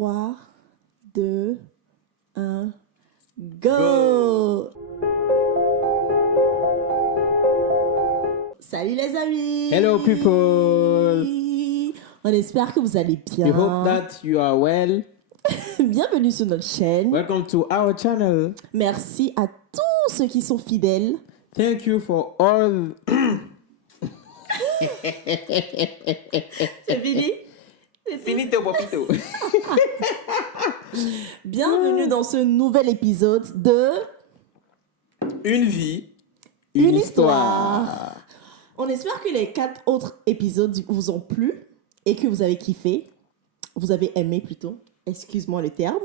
3, 2, 1, go! Salut les amis! Hello people! On espère que vous allez bien. We hope that you are well. Bienvenue sur notre chaîne. Welcome to our channel. Merci à tous ceux qui sont fidèles. Thank you for all... C'est fini? Finito, papito. Bienvenue dans ce nouvel épisode de Une vie, Une histoire. On espère que les 4 autres épisodes vous ont plu et que vous avez kiffé. Vous avez aimé plutôt. Excuse-moi le terme.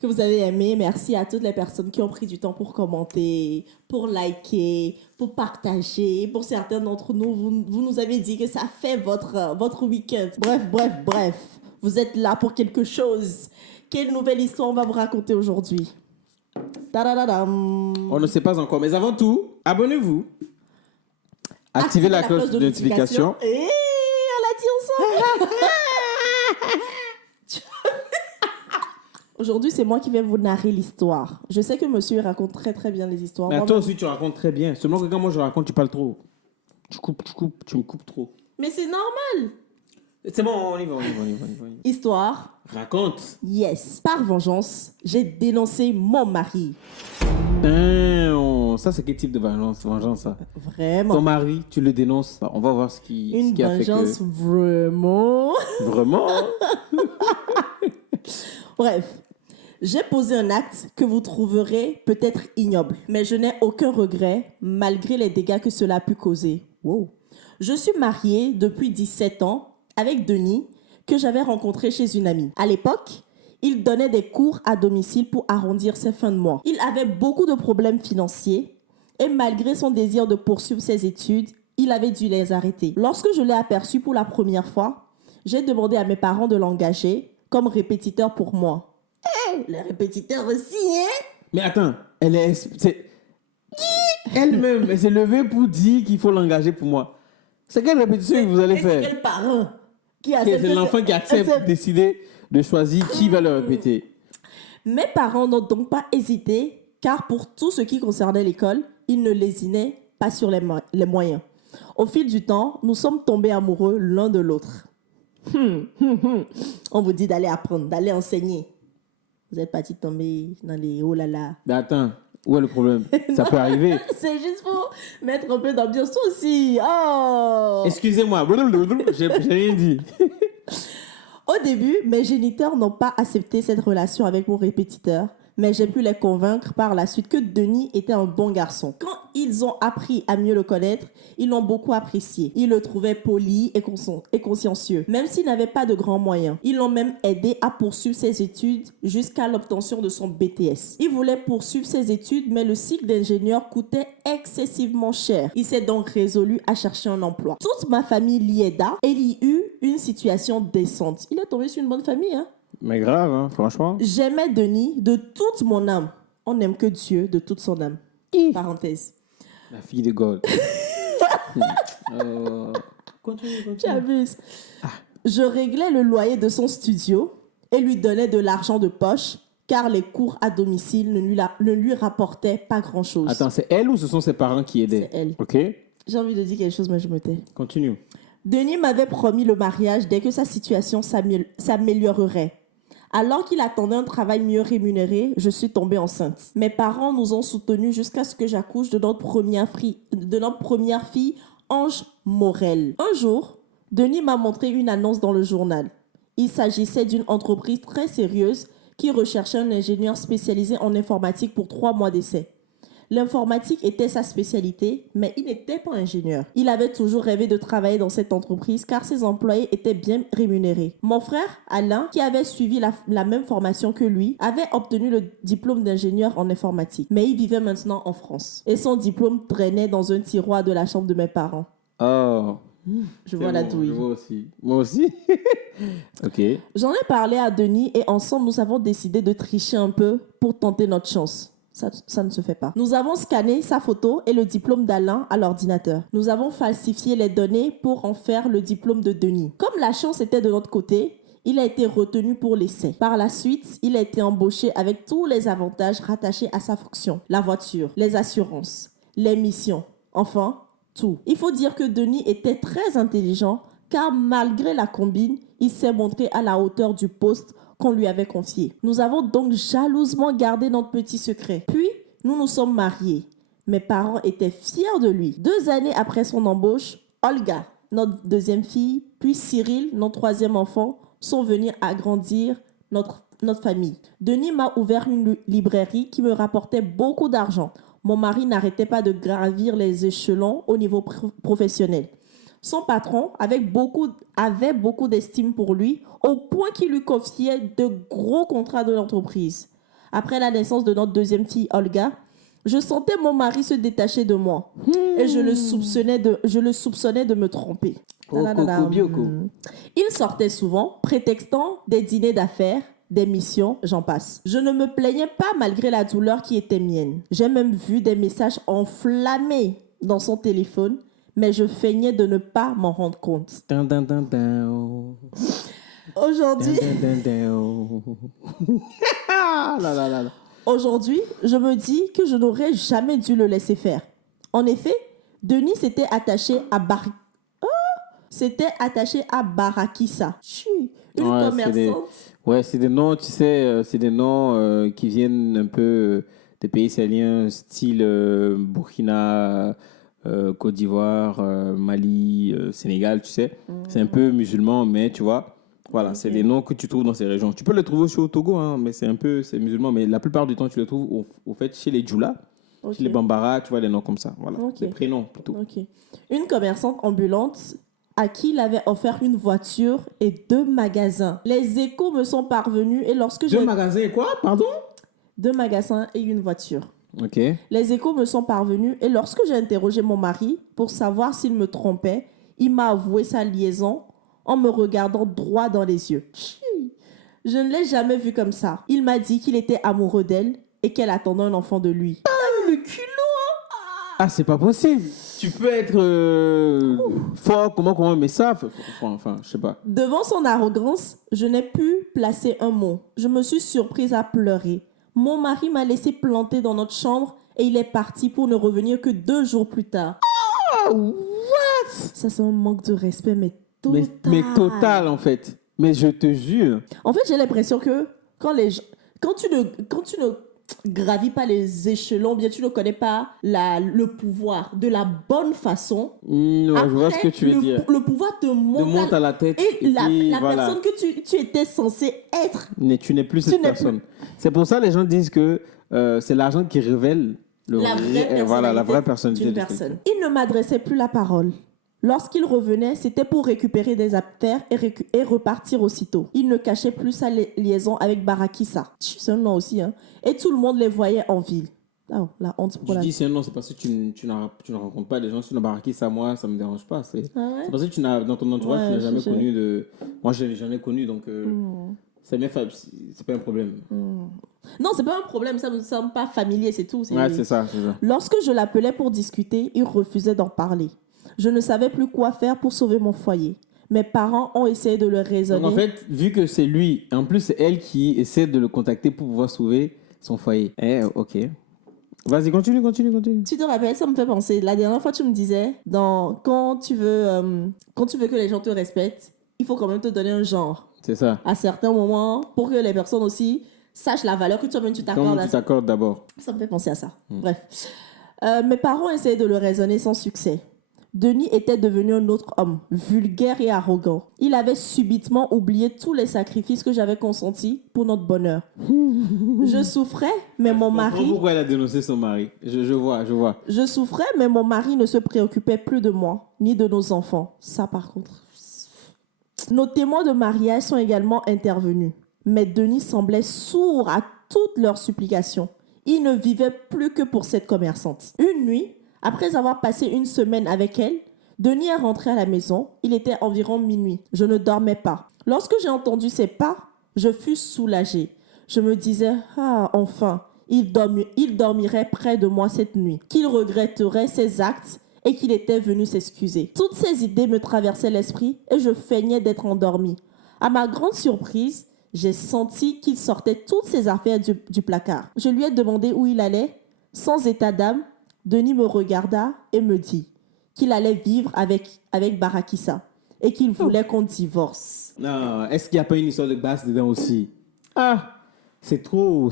Que vous avez aimé. Merci à toutes les personnes qui ont pris du temps pour commenter, pour liker, pour partager. Pour certains d'entre nous, vous nous avez dit que ça fait votre week-end. Bref. Vous êtes là pour quelque chose. Quelle nouvelle histoire on va vous raconter aujourd'hui? Tadadadam. On ne sait pas encore, mais avant tout, abonnez-vous. Activez la cloche de notification. Et on l'a dit ensemble. Aujourd'hui, c'est moi qui vais vous narrer l'histoire. Je sais que monsieur raconte très très bien les histoires. Mais Moi, toi aussi, tu racontes très bien. Seulement que quand moi je raconte, tu parles trop. Tu me coupes trop. Mais c'est normal. C'est bon, on y va. Histoire, Raconte. yes. Par vengeance, j'ai dénoncé mon mari. Damn. Ça, c'est quel type de vengeance, ça? Vraiment. Ton mari, tu le dénonces. Bah, on va voir ce qui a fait vengeance que... vraiment. Vraiment? Bref, j'ai posé un acte que vous trouverez peut-être ignoble, mais je n'ai aucun regret malgré les dégâts que cela a pu causer. Wow. Je suis mariée depuis 17 ans avec Denis, que j'avais rencontré chez une amie. À l'époque, il donnait des cours à domicile pour arrondir ses fins de mois. Il avait beaucoup de problèmes financiers et malgré son désir de poursuivre ses études, il avait dû les arrêter. Lorsque je l'ai aperçu pour la première fois, j'ai demandé à mes parents de l'engager comme répétiteur pour moi. Le répétiteur aussi, hein? Mais attends, elle s'est levée pour dire qu'il faut l'engager pour moi. C'est quelle répétition que vous allez faire? C'est quel parent qui accepte? C'est l'enfant qui accepte de décider de choisir qui va le répéter. Mes parents n'ont donc pas hésité, car pour tout ce qui concernait l'école, ils ne lésinaient pas sur les moyens. Au fil du temps, nous sommes tombés amoureux l'un de l'autre. On vous dit d'aller apprendre, d'aller enseigner. Vous êtes partis tomber dans les oh là là. Mais attends, où est le problème? Ça peut arriver. C'est juste pour mettre un peu d'ambiance toi aussi. Oh! Excusez-moi, j'ai rien dit. Au début, mes géniteurs n'ont pas accepté cette relation avec mon répétiteur, mais j'ai pu les convaincre par la suite que Denis était un bon garçon. Quand ils ont appris à mieux le connaître, ils l'ont beaucoup apprécié. Ils le trouvaient poli et consciencieux, même s'il n'avait pas de grands moyens. Ils l'ont même aidé à poursuivre ses études jusqu'à l'obtention de son BTS. Il voulait poursuivre ses études, mais le cycle d'ingénieur coûtait excessivement cher. Il s'est donc résolu à chercher un emploi. Toute ma famille l'y aida et il y eut une situation décente. Il est tombé sur une bonne famille, hein? Mais grave, hein, franchement. J'aimais Denis de toute mon âme. On n'aime que Dieu de toute son âme. Parenthèse. La fille de God. Continue. J'abuse. Je réglais le loyer de son studio et lui donnais de l'argent de poche car les cours à domicile ne lui rapportaient pas grand-chose. Attends, c'est elle ou ce sont ses parents qui aidaient? C'est elle. Ok, J'ai envie de dire quelque chose, mais je me tais. continue. Denis m'avait promis le mariage dès que sa situation s'améliorerait. Alors qu'il attendait un travail mieux rémunéré, je suis tombée enceinte. Mes parents nous ont soutenus jusqu'à ce que j'accouche de notre première fille, Ange Morel. Un jour, Denis m'a montré une annonce dans le journal. Il s'agissait d'une entreprise très sérieuse qui recherchait un ingénieur spécialisé en informatique pour 3 mois d'essai. L'informatique était sa spécialité, mais il n'était pas ingénieur. Il avait toujours rêvé de travailler dans cette entreprise car ses employés étaient bien rémunérés. Mon frère, Alain, qui avait suivi la même formation que lui, avait obtenu le diplôme d'ingénieur en informatique. Mais il vivait maintenant en France. Et son diplôme traînait dans un tiroir de la chambre de mes parents. Oh. Je vois la douille. Je vois aussi. Moi aussi. Ok. J'en ai parlé à Denis et ensemble, nous avons décidé de tricher un peu pour tenter notre chance. Ça ne se fait pas. Nous avons scanné sa photo et le diplôme d'Alain à l'ordinateur. Nous avons falsifié les données pour en faire le diplôme de Denis. Comme la chance était de notre côté, Il a été retenu pour l'essai. Par la suite, il a été embauché avec tous les avantages rattachés à sa fonction. La voiture, les assurances, les missions, enfin, tout. Il faut dire que Denis était très intelligent car malgré la combine, il s'est montré à la hauteur du poste qu'on lui avait confié. Nous avons donc jalousement gardé notre petit secret. Puis, nous nous sommes mariés. Mes parents étaient fiers de lui. 2 années après son embauche, Olga, notre deuxième fille, puis Cyril, notre troisième enfant, sont venus agrandir notre famille. Denis m'a ouvert une librairie qui me rapportait beaucoup d'argent. Mon mari n'arrêtait pas de gravir les échelons au niveau professionnel. Son patron avait beaucoup d'estime pour lui, au point qu'il lui confiait de gros contrats de l'entreprise. Après la naissance de notre deuxième fille, Olga, je sentais mon mari se détacher de moi. Et je le soupçonnais de me tromper. Il sortait souvent, prétextant des dîners d'affaires, des missions, j'en passe. Je ne me plaignais pas malgré la douleur qui était mienne. J'ai même vu des messages enflammés dans son téléphone, mais je feignais de ne pas m'en rendre compte. Aujourd'hui, Aujourd'hui, je me dis que je n'aurais jamais dû le laisser faire. En effet, Denis s'était attaché à Barakissa. Une commerçante. C'est des noms, tu sais, c'est des noms qui viennent un peu des pays sahéliens, style Burkina, Côte d'Ivoire, Mali, Sénégal, tu sais. C'est un peu musulman, mais tu vois. Voilà, okay. C'est des noms que tu trouves dans ces régions. Tu peux les trouver aussi au Togo, hein, mais c'est musulman. Mais la plupart du temps, tu les trouves au fait chez les Djoula, chez les Bambara, tu vois, les noms comme ça. Voilà, les prénoms plutôt. Une commerçante ambulante à qui il avait offert une voiture et 2 magasins. Les échos me sont parvenus et lorsque 2 magasins et quoi? Pardon? 2 magasins et une voiture. Ok. Les échos me sont parvenus et lorsque j'ai interrogé mon mari pour savoir s'il me trompait, il m'a avoué sa liaison en me regardant droit dans les yeux. Je ne l'ai jamais vu comme ça. Il m'a dit qu'il était amoureux d'elle et qu'elle attendait un enfant de lui. Le culot! Ah, c'est pas possible. Tu peux être fort, comment, mais ça, enfin, je sais pas. Devant son arrogance, je n'ai pu placer un mot. Je me suis surprise à pleurer. Mon mari m'a laissé planter dans notre chambre et il est parti pour ne revenir que 2 jours plus tard. Oh, what? Ça, c'est un manque de respect, mais total. Mais total, en fait. Mais je te jure. En fait, j'ai l'impression que quand tu ne gravis pas les échelons, bien tu ne connais pas le pouvoir de la bonne façon. Après, je vois ce que tu veux dire. Le pouvoir te monte à la tête. Et la personne que tu étais censé être. Mais tu n'es plus cette personne. C'est pour ça que les gens disent que c'est l'argent qui révèle la vraie personnalité d'une personne. Il ne m'adressait plus la parole. Lorsqu'il revenait, c'était pour récupérer des affaires et repartir aussitôt. Il ne cachait plus sa liaison avec Barakissa. C'est un nom aussi, hein. Et tout le monde les voyait en ville. Oh, la honte pour Je dis c'est un nom, c'est parce que tu ne rencontres pas les gens sur le Barakissa. Moi, ça ne me dérange pas. C'est parce que dans ton entourage, tu n'as jamais connu de... Moi, je n'ai jamais connu, donc c'est pas un problème. Non, c'est pas un problème, ça ne me semble pas familier, c'est tout. C'est ça. Lorsque je l'appelais pour discuter, il refusait d'en parler. Je ne savais plus quoi faire pour sauver mon foyer. Mes parents ont essayé de le raisonner. Donc en fait, vu que c'est lui, en plus c'est elle qui essaie de le contacter pour pouvoir sauver son foyer. Ok. Vas-y, continue. Tu te rappelles, ça me fait penser. La dernière fois, tu me disais, quand tu veux que les gens te respectent, il faut quand même te donner un genre. C'est ça. À certains moments, pour que les personnes aussi sachent la valeur que toi-même tu t'accordes. Comment tu t'accordes d'abord. Ça me fait penser à ça. Bref. Mes parents essayaient de le raisonner sans succès. Denis était devenu un autre homme, vulgaire et arrogant. Il avait subitement oublié tous les sacrifices que j'avais consentis pour notre bonheur. Je souffrais, mais mon mari... Pourquoi elle a dénoncé son mari? Je vois. Je souffrais, mais mon mari ne se préoccupait plus de moi, ni de nos enfants. Ça, par contre... Nos témoins de mariage sont également intervenus. Mais Denis semblait sourd à toutes leurs supplications. Il ne vivait plus que pour cette commerçante. Une nuit... Après avoir passé une semaine avec elle, Denis est rentré à la maison. Il était environ minuit. Je ne dormais pas. Lorsque j'ai entendu ses pas, je fus soulagée. Je me disais, enfin, il dormirait près de moi cette nuit, qu'il regretterait ses actes et qu'il était venu s'excuser. Toutes ces idées me traversaient l'esprit et je feignais d'être endormie. À ma grande surprise, j'ai senti qu'il sortait toutes ses affaires du placard. Je lui ai demandé où il allait. Sans état d'âme, Denis me regarda et me dit qu'il allait vivre avec Barakissa et qu'il voulait qu'on divorce. Non, est-ce qu'il n'y a pas une histoire de basse dedans aussi? Ah, c'est trop.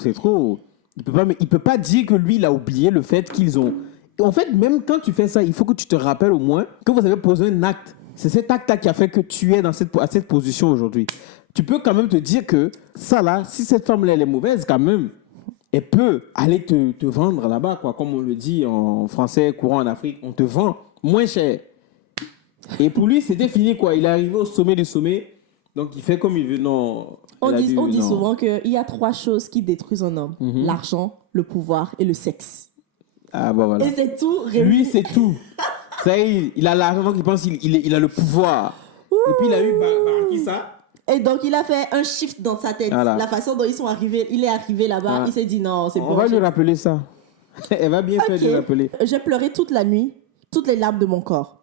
Il peut pas dire que lui, il a oublié le fait qu'ils ont... En fait, même quand tu fais ça, il faut que tu te rappelles au moins que vous avez posé un acte. C'est cet acte-là qui a fait que tu es à cette position aujourd'hui. Tu peux quand même te dire que ça là, si cette femme-là, elle est mauvaise quand même, elle peut aller te vendre là-bas, quoi. Comme on le dit en français courant en Afrique, on te vend moins cher. Et pour lui, c'était fini, quoi. Il est arrivé au sommet du sommet, donc il fait comme il veut. Non. On dit souvent qu'il y a 3 choses qui détruisent un homme. L'argent, le pouvoir et le sexe. Ah, bah voilà. Et c'est tout réuni. Lui, c'est tout. Ça y est, il a l'argent, donc il pense qu'il a le pouvoir. Ouh. Et puis il a eu Barakissa. Et donc il a fait un shift dans sa tête. Voilà. La façon dont il est arrivé là-bas, voilà. Il s'est dit non, c'est bon. On va lui rappeler ça. Elle va bien faire de lui rappeler. J'ai pleuré toute la nuit, toutes les larmes de mon corps.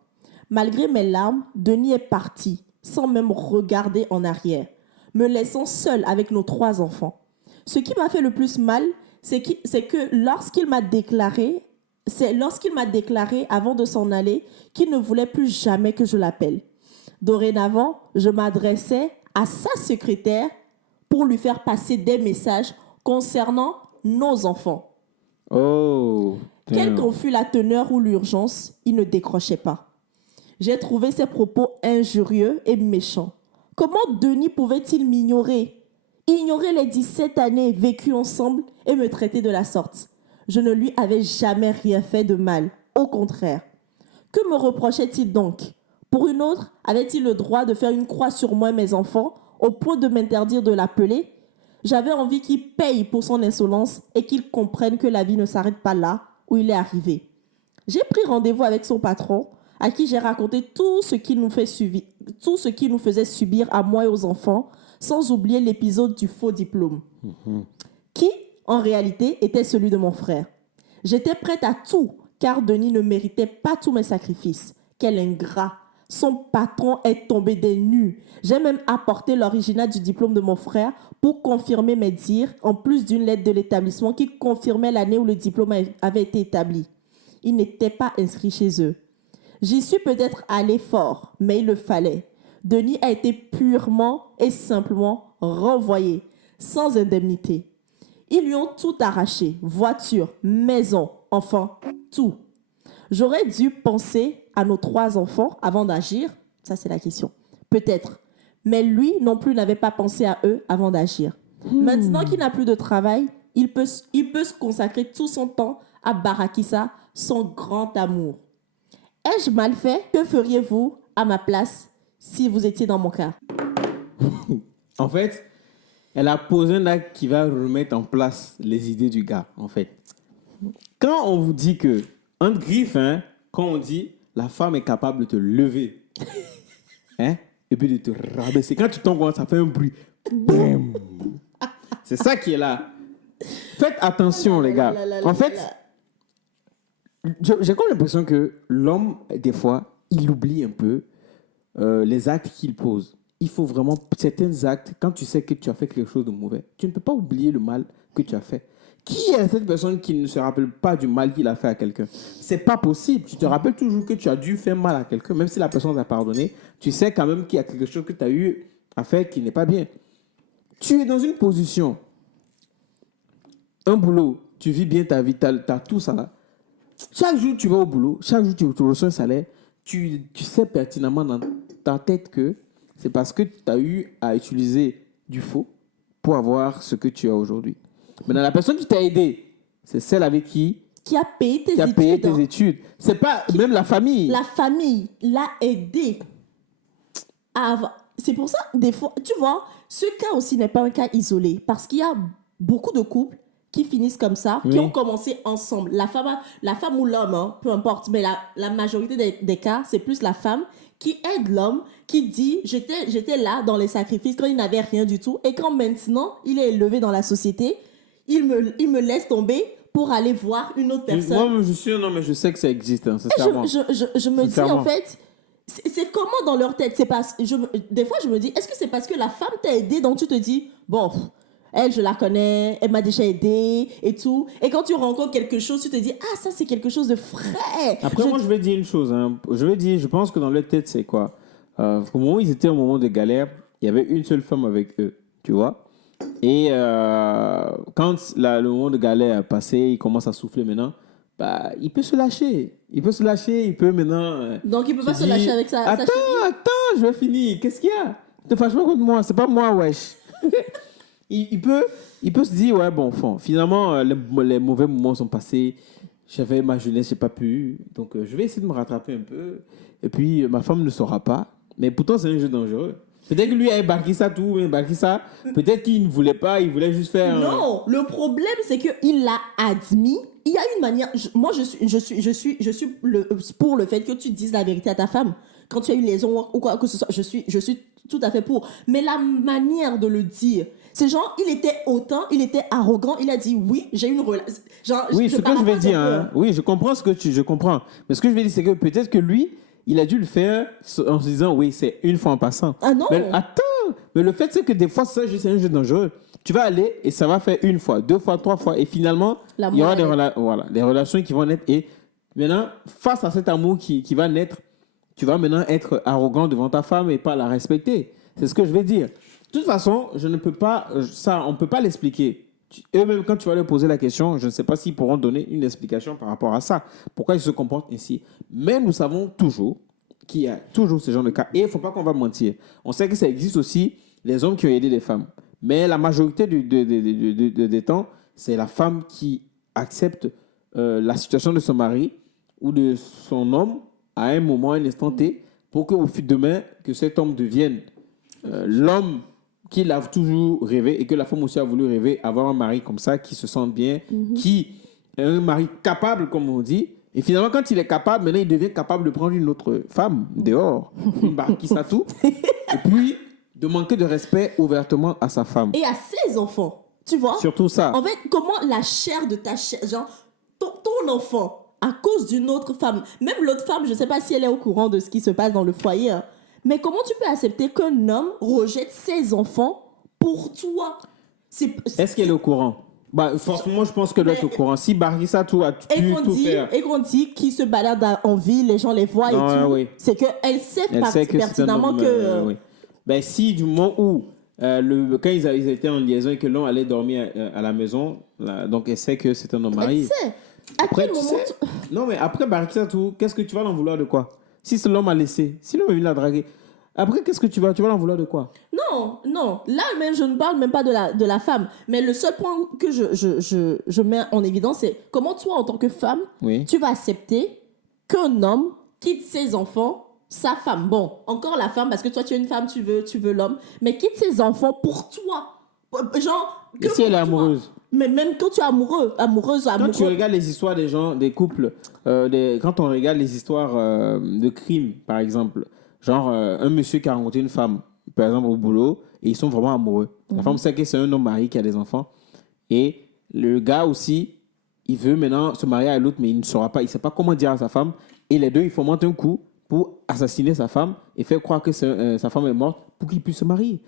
Malgré mes larmes, Denis est parti, sans même regarder en arrière, me laissant seule avec nos 3 enfants. Ce qui m'a fait le plus mal, c'est que lorsqu'il m'a déclaré avant de s'en aller qu'il ne voulait plus jamais que je l'appelle. Dorénavant, je m'adressais à sa secrétaire pour lui faire passer des messages concernant nos enfants. Oh. Quelle qu'en fût la teneur ou l'urgence, il ne décrochait pas. J'ai trouvé ses propos injurieux et méchants. Comment Denis pouvait-il m'ignorer? Ignorer les 17 années vécues ensemble et me traiter de la sorte. Je ne lui avais jamais rien fait de mal. Au contraire. Que me reprochait-il donc? Pour une autre, avait-il le droit de faire une croix sur moi et mes enfants au point de m'interdire de l'appeler? J'avais envie qu'il paye pour son insolence et qu'il comprenne que la vie ne s'arrête pas là où il est arrivé. J'ai pris rendez-vous avec son patron, à qui j'ai raconté tout ce qui nous faisait subir à moi et aux enfants, sans oublier l'épisode du faux diplôme, qui, en réalité, était celui de mon frère. J'étais prête à tout, car Denis ne méritait pas tous mes sacrifices. Quel ingrat! Son patron est tombé des nues. J'ai même apporté l'original du diplôme de mon frère pour confirmer mes dires, en plus d'une lettre de l'établissement qui confirmait l'année où le diplôme avait été établi. Il n'était pas inscrit chez eux. J'y suis peut-être allé fort, mais il le fallait. Denis a été purement et simplement renvoyé, sans indemnité. Ils lui ont tout arraché, voiture, maison, enfin, tout. J'aurais dû penser à nos 3 enfants avant d'agir. Ça, c'est la question. Peut-être. Mais lui non plus n'avait pas pensé à eux avant d'agir. Maintenant qu'il n'a plus de travail, il peut se consacrer tout son temps à Barakissa, son grand amour. Ai-je mal fait? Que feriez-vous à ma place si vous étiez dans mon cas? En fait, elle a posé un acte qui va remettre en place les idées du gars, en fait. Quand on vous dit que, entre griffes, quand on dit la femme est capable de te lever, et puis de te rabaisser. Quand tu tombes, ça fait un bruit. Bam. C'est ça qui est là. Faites attention, les gars. En fait, j'ai comme l'impression que l'homme, des fois, il oublie un peu les actes qu'il pose. Il faut vraiment, certains actes, quand tu sais que tu as fait quelque chose de mauvais, tu ne peux pas oublier le mal que tu as fait. Qui est cette personne qui ne se rappelle pas du mal qu'il a fait à quelqu'un? C'est pas possible. Tu te rappelles toujours que tu as dû faire mal à quelqu'un, même si la personne t'a pardonné. Tu sais quand même qu'il y a quelque chose que tu as eu à faire qui n'est pas bien. Tu es dans une position, un boulot, tu vis bien ta vie, tu as tout ça là. Chaque jour, tu vas au boulot, chaque jour, tu reçois un salaire. Tu sais pertinemment dans ta tête que c'est parce que tu as eu à utiliser du faux pour avoir ce que tu as aujourd'hui. Maintenant, la personne qui t'a aidé, c'est celle avec qui a payé tes études. C'est pas même la famille. La famille l'a aidé. C'est pour ça, des fois, tu vois, ce cas aussi n'est pas un cas isolé. Parce qu'il y a beaucoup de couples qui finissent comme ça, qui ont commencé ensemble. La femme ou l'homme, peu importe, mais la majorité des cas, c'est plus la femme qui aide l'homme, qui dit « j'étais là dans les sacrifices quand il n'avait rien du tout. Et quand maintenant, il est élevé dans la société, il me laisse tomber pour aller voir une autre personne. » Moi, je suis un homme, mais je sais que ça existe, sincèrement. Je me dis, en fait, c'est comment dans leur tête? Des fois, je me dis, est-ce que c'est parce que la femme t'a aidé, donc tu te dis, bon, elle, je la connais, elle m'a déjà aidé et tout. Et quand tu rencontres quelque chose, tu te dis, ah, ça, c'est quelque chose de frais. Après, moi, je vais dire une chose. Hein. Je pense que dans leur tête, c'est quoi? Au moment où ils étaient au moment de galère, il y avait une seule femme avec eux, tu vois. Et quand le moment de galère est passé, il commence à souffler maintenant, bah, il peut se lâcher. Il peut maintenant. Donc, il peut pas se lâcher avec ça. Attends, je vais finir. Qu'est-ce qu'il y a? Ne te fâche pas contre moi, c'est pas moi, wesh. il peut se dire, ouais, bon, finalement, les mauvais moments sont passés. J'avais ma jeunesse, j'ai pas pu. Donc, je vais essayer de me rattraper un peu. Et puis, ma femme ne saura pas. Mais pourtant, c'est un jeu dangereux. Peut-être que lui a embarqué ça tout, peut-être qu'il ne voulait pas, il voulait juste faire... Non, le problème, c'est qu'il l'a admis. Il y a une manière... Moi, je suis pour le fait que tu dises la vérité à ta femme. Quand tu as une liaison ou quoi que ce soit, je suis tout à fait pour. Mais la manière de le dire... C'est genre, il était arrogant, il a dit oui, j'ai une relation. Oui, ce que je vais dire, hein. Oui, je comprends je comprends. Mais ce que je vais dire, c'est que peut-être que lui, il a dû le faire en se disant oui, c'est une fois en passant. Ah non. Mais attends, mais le fait c'est que des fois, c'est un jeu dangereux. Tu vas aller et ça va faire une fois, 2 fois, 3 fois et finalement, il y aura des relations qui vont naître et maintenant, face à cet amour qui va naître, tu vas maintenant être arrogant devant ta femme et pas la respecter. C'est ce que je vais dire. De toute façon, on ne peut pas l'expliquer. Eux-mêmes, quand tu vas leur poser la question, je ne sais pas s'ils pourront donner une explication par rapport à ça. Pourquoi ils se comportent ainsi. Mais nous savons toujours qu'il y a toujours ce genre de cas. Et il ne faut pas qu'on va mentir. On sait que ça existe aussi, les hommes qui ont aidé les femmes. Mais la majorité des temps, c'est la femme qui accepte la situation de son mari ou de son homme à un moment, un instant T, pour qu'au fil de demain, que cet homme devienne l'homme qu'il a toujours rêvé et que la femme aussi a voulu rêver, avoir un mari comme ça, qui se sente bien, qui est un mari capable, comme on dit. Et finalement, quand il est capable, maintenant, il devient capable de prendre une autre femme dehors, une barquisatou, et puis de manquer de respect ouvertement à sa femme. Et à ses enfants, tu vois. Surtout ça. En fait, comment la chair de ta chair, genre, ton enfant, à cause d'une autre femme, même l'autre femme, je ne sais pas si elle est au courant de ce qui se passe dans le foyer, hein, mais comment tu peux accepter qu'un homme rejette ses enfants pour toi? Est-ce qu'elle est au courant? Bah, forcément, je pense qu'elle doit être au courant. Si Barissa a pu tout faire... Et qu'on dit qu'il se balade en ville, les gens les voient et tout. Oui. C'est qu'elle sait pertinemment que... Oui. Ben, si du moment où, quand ils étaient en liaison et que l'homme allait dormir à la maison, là, donc elle sait que c'est un homme marié. Elle sait. À quel moment... Non, mais après Barissa, qu'est-ce que tu vas l'en vouloir de quoi? Si c'est l'homme a laissé, si l'homme est venu la draguer, après, qu'est-ce que tu vas l'en vouloir de quoi? Non. Là, même, je ne parle même pas de la femme. Mais le seul point que je mets en évidence, c'est comment toi, en tant que femme, tu vas accepter qu'un homme quitte ses enfants, sa femme. Bon, encore la femme, parce que toi, tu es une femme, tu veux l'homme, mais quitte ses enfants pour toi. Genre... Et si elle est amoureuse? Mais même quand tu es amoureuse... Quand tu regardes les histoires des gens, des couples, quand on regarde les histoires de crimes, par exemple, genre un monsieur qui a rencontré une femme, par exemple au boulot, et ils sont vraiment amoureux. La femme sait que c'est un homme marié qui a des enfants. Et le gars aussi, il veut maintenant se marier à l'autre, mais il ne saura pas, il ne sait pas comment dire à sa femme. Et les deux, ils fomentent un coup pour assassiner sa femme et faire croire que sa femme est morte pour qu'il puisse se marier.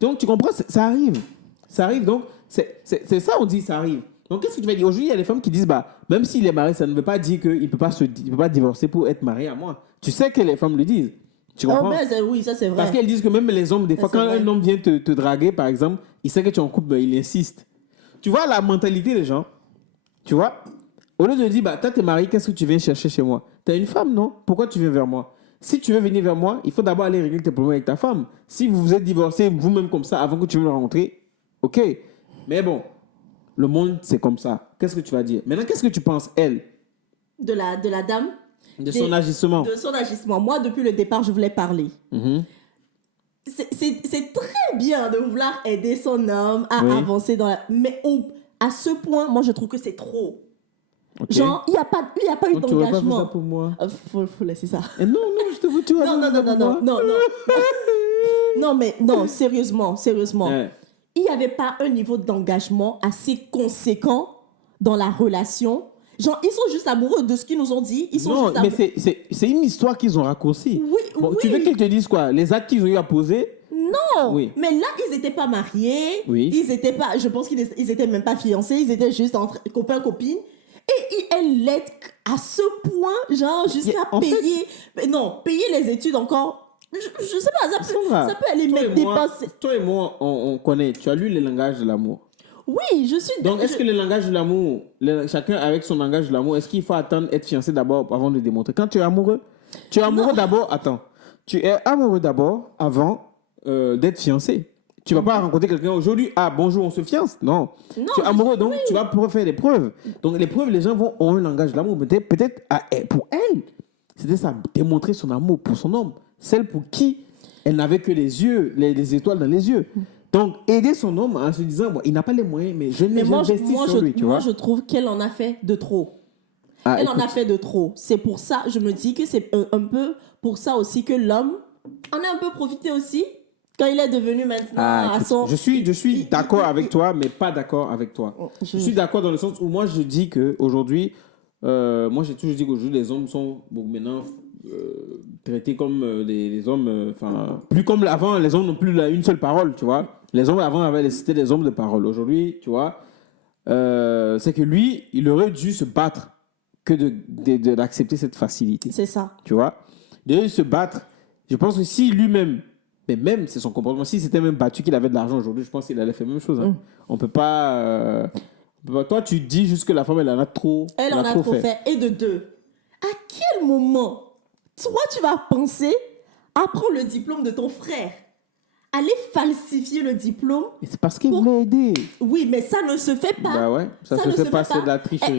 Donc, tu comprends, ça arrive. Ça arrive, donc, c'est ça, on dit, ça arrive. Donc, qu'est-ce que tu vas dire? Aujourd'hui, il y a des femmes qui disent, bah, même s'il est marié, ça ne veut pas dire qu'il ne peut pas divorcer pour être marié à moi. Tu sais que les femmes le disent. Tu comprends? Oui, ça c'est vrai. Parce qu'elles disent que même les hommes, des fois, quand un homme vient te draguer, par exemple, il sait que tu es en couple, mais il insiste. Tu vois la mentalité des gens? Tu vois? Au lieu de dire, bah, toi, t'es marié, qu'est-ce que tu viens chercher chez moi? T'as une femme, non? Pourquoi tu viens vers moi? Si tu veux venir vers moi, il faut d'abord aller régler tes problèmes avec ta femme. Si vous vous êtes divorcés vous-même comme ça avant que tu viennes le rencontrer, ok. Mais bon, le monde, c'est comme ça. Qu'est-ce que tu vas dire? Maintenant, qu'est-ce que tu penses, elle? De la dame? De son agissement. De son agissement. Moi, depuis le départ, je voulais parler. C'est très bien de vouloir aider son homme à avancer dans la... Mais à ce point, moi, je trouve que c'est trop. Okay. Genre, il n'y a pas eu d'engagement. Tu ne pas faire ça pour moi. Faut laisser ça. Et non, je te veux, tu vas non. Non, mais non, sérieusement. Il n'y avait pas un niveau d'engagement assez conséquent dans la relation. Genre, ils sont juste amoureux de ce qu'ils nous ont dit. Ils sont Non, juste mais amoureux. c'est une histoire qu'ils ont raccourcie. Oui, Bon, oui. tu veux qu'ils te disent quoi? Les actes qu'ils ont eu à poser? Non, Oui. mais là, ils n'étaient pas mariés. Oui. Ils étaient pas, je pense qu'ils étaient même pas fiancés. Ils étaient juste entre copains, copines. Et elle l'aide à ce point, genre, jusqu'à En fait- payer. Mais non, payer les études encore. Je sais pas, ça peut aller Toi mettre et des moi- dépenses. Toi et moi, on connaît. Tu as lu les langages de l'amour. Oui, je suis. Donc, est-ce que le langage de l'amour, chacun avec son langage de l'amour, est-ce qu'il faut attendre être fiancé d'abord avant de démontrer? Quand tu es amoureux, d'abord, attends. Tu es amoureux d'abord avant d'être fiancé. Tu vas pas rencontrer quelqu'un aujourd'hui, ah bonjour, on se fiance. Non. Tu es amoureux, donc tu vas pouvoir faire des preuves. Donc, les preuves, les gens ont un langage de l'amour. Peut-être pour elle, c'était ça, démontrer son amour pour son homme. Celle pour qui elle n'avait que les yeux, les étoiles dans les yeux. Donc, aider son homme en se disant, bon, il n'a pas les moyens, mais j'investis sur lui, tu vois. Moi, je trouve qu'elle en a fait de trop. Ah, Elle écoute, en a fait de trop. C'est pour ça, je me dis que c'est un peu pour ça aussi que l'homme en a un peu profité aussi quand il est devenu maintenant à écoute, son... je suis d'accord avec toi, mais pas d'accord avec toi. Je suis d'accord dans le sens où moi, je dis qu'aujourd'hui, moi, j'ai toujours dit qu'aujourd'hui, les hommes sont maintenant traités comme des hommes, enfin, plus comme avant, les hommes n'ont plus une seule parole, tu vois. Les hommes avant c'était des hommes de parole. Aujourd'hui, tu vois, c'est que lui, il aurait dû se battre que d'accepter cette facilité. C'est ça. Tu vois, il aurait dû se battre. Je pense que si lui-même, mais même c'est son comportement, si c'était même battu qu'il avait de l'argent aujourd'hui, je pense qu'il allait faire la même chose. Hein. On peut pas. Toi, tu dis juste que la femme, elle en a trop. Elle en a trop fait. Et de deux, à quel moment, toi, tu vas penser à prendre le diplôme de ton frère, aller falsifier le diplôme? Mais c'est parce qu'il voulait aider. Oui, mais ça ne se fait pas. Bah ouais, ça se fait pas, c'est de la tricherie.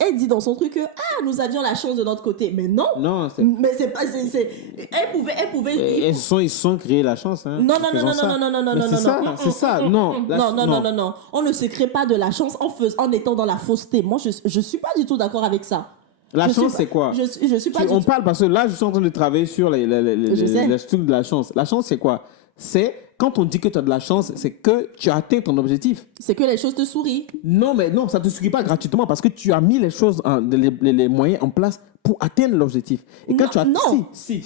Elle dit dans son truc que nous avions la chance de notre côté. Mais non. Non, c'est... Mais c'est pas. Elle pouvait. Ils sont créés la chance. Hein, Non. C'est ça. Non. Non. On ne se crée pas de la chance en étant dans la fausseté. Moi, je suis pas du tout d'accord avec ça. La chance, c'est quoi? Je suis pas. On parle parce que là, je suis en train de travailler sur les trucs de la chance. La chance, c'est quoi? C'est quand on dit que tu as de la chance, c'est que tu as atteint ton objectif. C'est que les choses te sourient. Non, mais non, ça ne te sourit pas gratuitement parce que tu as mis les choses, les moyens en place pour atteindre l'objectif. Et quand tu as... Non. Si.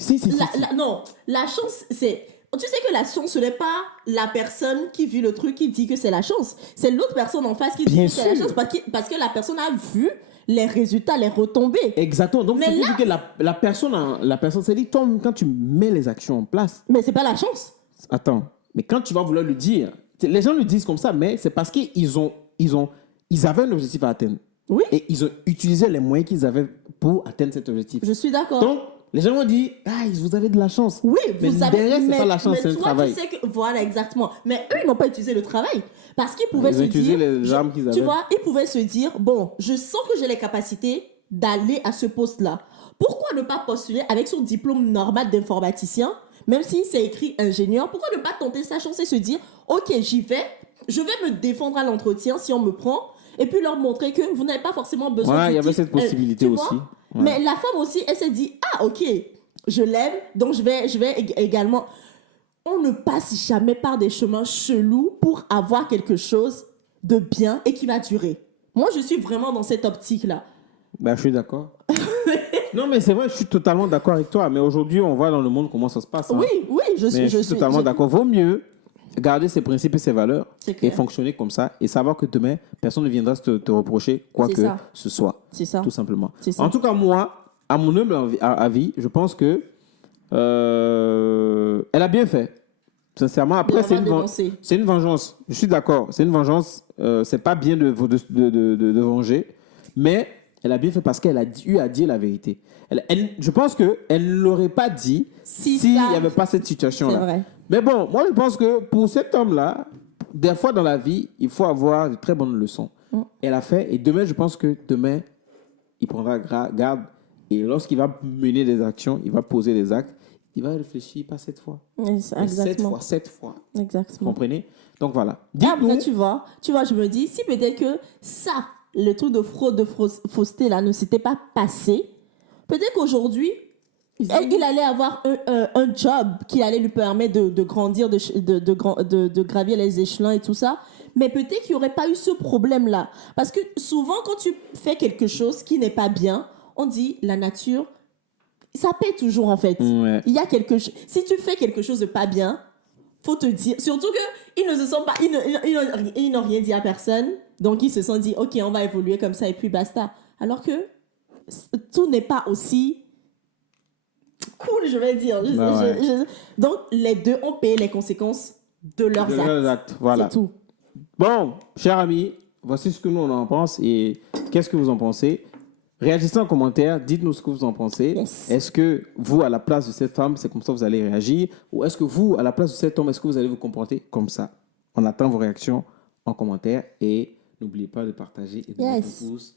Non, la chance, c'est... Tu sais que la chance, ce n'est pas la personne qui vit le truc qui dit que c'est la chance. C'est l'autre personne en face qui dit que c'est la chance parce que la personne a vu les résultats, les retombées. Exactement. Donc, c'est là... que la personne s'est dit, toi, quand tu mets les actions en place... Mais c'est pas la chance. Attends, mais quand tu vas vouloir le dire, les gens le disent comme ça, mais c'est parce qu'ils avaient un objectif à atteindre. Oui. Et ils ont utilisé les moyens qu'ils avaient pour atteindre cet objectif. Je suis d'accord. Donc, les gens vont dire, vous avez de la chance. Oui, mais derrière, c'est pas la chance, c'est le travail. Tu sais que, voilà, exactement. Mais eux, ils n'ont pas utilisé le travail. Parce qu'ils pouvaient se dire... Ils ont utilisé les armes qu'ils avaient. Tu vois, ils pouvaient se dire, bon, je sens que j'ai les capacités d'aller à ce poste-là. Pourquoi ne pas postuler avec son diplôme normal d'informaticien, même si c'est écrit ingénieur? Pourquoi ne pas tenter sa chance et se dire, ok, j'y vais, je vais me défendre à l'entretien si on me prend, et puis leur montrer que vous n'avez pas forcément besoin il y avait cette possibilité aussi. Ouais. Mais la femme aussi, elle s'est dit, ok, je l'aime, donc je vais également... On ne passe jamais par des chemins chelous pour avoir quelque chose de bien et qui va durer. Moi, je suis vraiment dans cette optique-là. Je suis d'accord. Non, mais c'est vrai, je suis totalement d'accord avec toi. Mais aujourd'hui, on voit dans le monde comment ça se passe. Hein. Oui, je suis totalement d'accord. Vaut mieux garder ses principes et ses valeurs et fonctionner comme ça et savoir que demain, personne ne viendra te reprocher quoi que ce soit. C'est ça. Tout simplement. C'est ça. En tout cas, moi, à mon humble avis, je pense que elle a bien fait. Sincèrement, après, c'est une vengeance. Je suis d'accord. C'est une vengeance. C'est pas bien de venger. Mais elle a bien fait parce qu'elle a eu à dire la vérité. Je pense qu'elle ne l'aurait pas dit s'il n'y avait pas cette situation-là. C'est vrai. Mais bon, moi, je pense que pour cet homme-là, des fois dans la vie, il faut avoir de très bonnes leçons. Elle a fait. Et demain, je pense que demain, il prendra garde. Et lorsqu'il va mener des actions, il va poser des actes. Il va réfléchir, pas cette fois. Exactement. Cette fois. Exactement. Vous comprenez? Donc voilà. Après, tu vois, je me dis, si peut-être que ça, le truc de fraude, de fausseté, là, ne s'était pas passé, peut-être qu'aujourd'hui, il allait avoir un job qui allait lui permettre de grandir, de gravir les échelons et tout ça. Mais peut-être qu'il n'y aurait pas eu ce problème-là. Parce que souvent, quand tu fais quelque chose qui n'est pas bien, on dit la nature, ça paie toujours en fait. Ouais. Il y a quelque chose. Si tu fais quelque chose de pas bien, faut te dire. Surtout qu'ils ne se sont pas. Ils n'ont rien dit à personne. Donc ils se sont dit, OK, on va évoluer comme ça et puis basta. Alors que tout n'est pas aussi cool, je vais dire. Donc les deux ont payé les conséquences de leurs actes. Voilà. C'est tout. Bon, chers amis, voici ce que nous on en pense et qu'est-ce que vous en pensez. Réagissez en commentaire, dites-nous ce que vous en pensez. Yes. Est-ce que vous, à la place de cette femme, c'est comme ça que vous allez réagir? Ou est-ce que vous, à la place de cet homme, est-ce que vous allez vous comporter comme ça? On attend vos réactions en commentaire et n'oubliez pas de partager et de mettre un pouce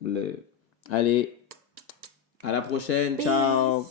bleu. Allez, à la prochaine. Ciao.